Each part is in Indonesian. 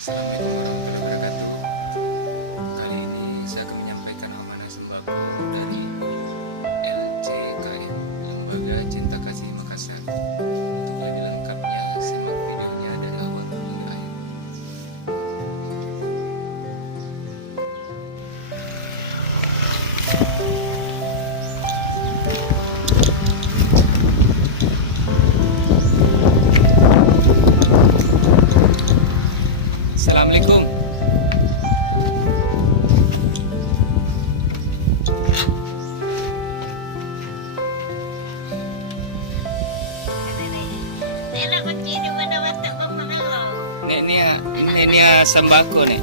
Assalamualaikum warahmatullahi wabarakatuh. Kali ini saya akan menyampaikan amanah sembako dari LCKM, Lembaga Cinta Kasih Makassar. Untuk lebih lengkapnya, simak videonya dari awal hingga akhir. Assalamualaikum. Ini ya sembako nih.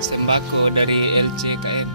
Sembako dari LCKM.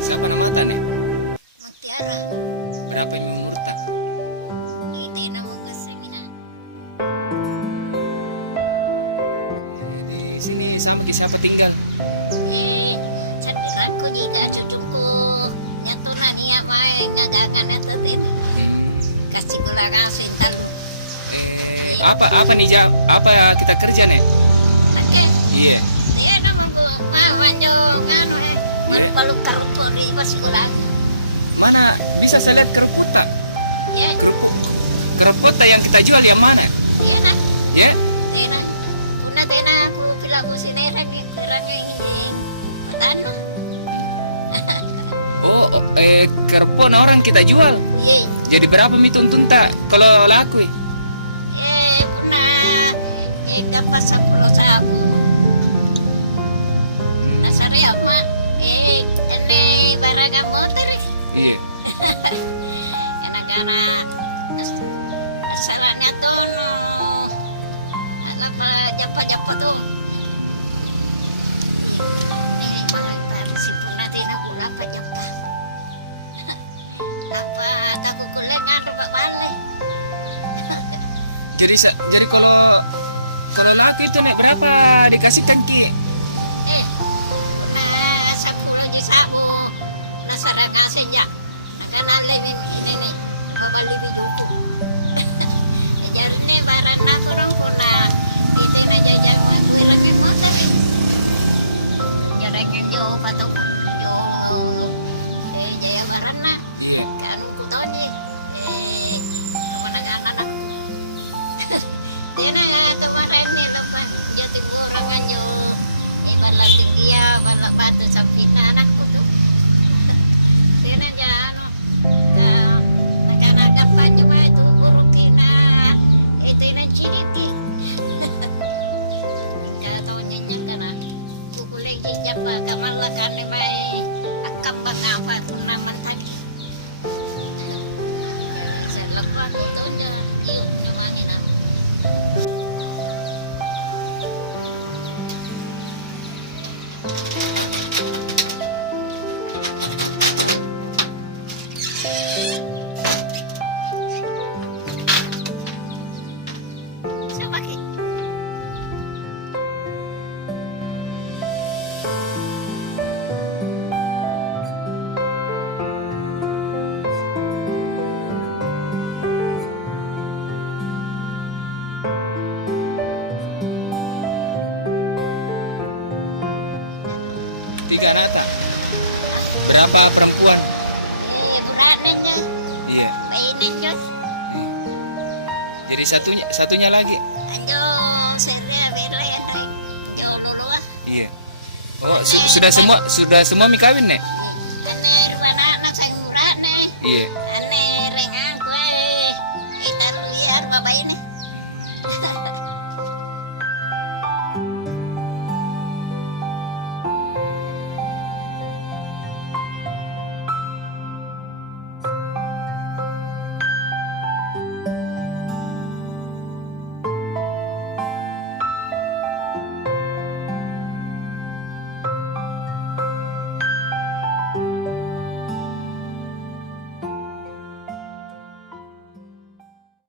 Siapa nama nih? Mutiara, Berapa yang murtad? ini nama kesenian. Di sini sampai siapa tinggal? Sandiranku juga cucuku nyatunan ia main ngagagan itu kasih gula kasih dan Apa nih jam? Apa kita kerja nih? pakai Iya. dia namaku wanjo nganu baru karupori masih gula Mana bisa saya lihat kerupuk tak? ya Kerupuk tak yang kita jual yang mana? dia nak Ya? dia nak una tena aku bilang aku sini lagi ini tanu Kerupuk orang kita jual. ye Jadi berapa mi tuntun tak kalau laku? puna dapat 10 sabu nasari apa ini barang motor Iya. karena asalnya tuh apa japa tuh ini pengantar si punati na gula apa japa apa tahu kulengan apa balik Jadi kalau laku itu nek berapa dikasihkan ki? nah sakulang di sabu nasarang asenja nakanan lebih ini babali biduku jarne barang na kurang puna itu na jajang bilangin motor jarang jo patong jo jaya barang na Iya. kan kutonye kemenangan Tena kemarin ni lepas jatuh orang anyo balap dia balap batu samping anakku tu. Tena jano nak dapat cuma itu rutina itu nak ciniti. Jatuh nyenyak kana kukuleng japa kamar lah kan mai akam apa tu naman tadi. Saya lepas tu je iu namanya nama. Siapa ki? Tiga nata. Berapa perempuan? Bulanan je, Iya. mainin je. Jadi satunya lagi. Anjo seria bela yang lain. Jo lulu ah. Iya. Oh, sudah semua mi kawin nek? Ane rumah anak saya murah nih. Iya.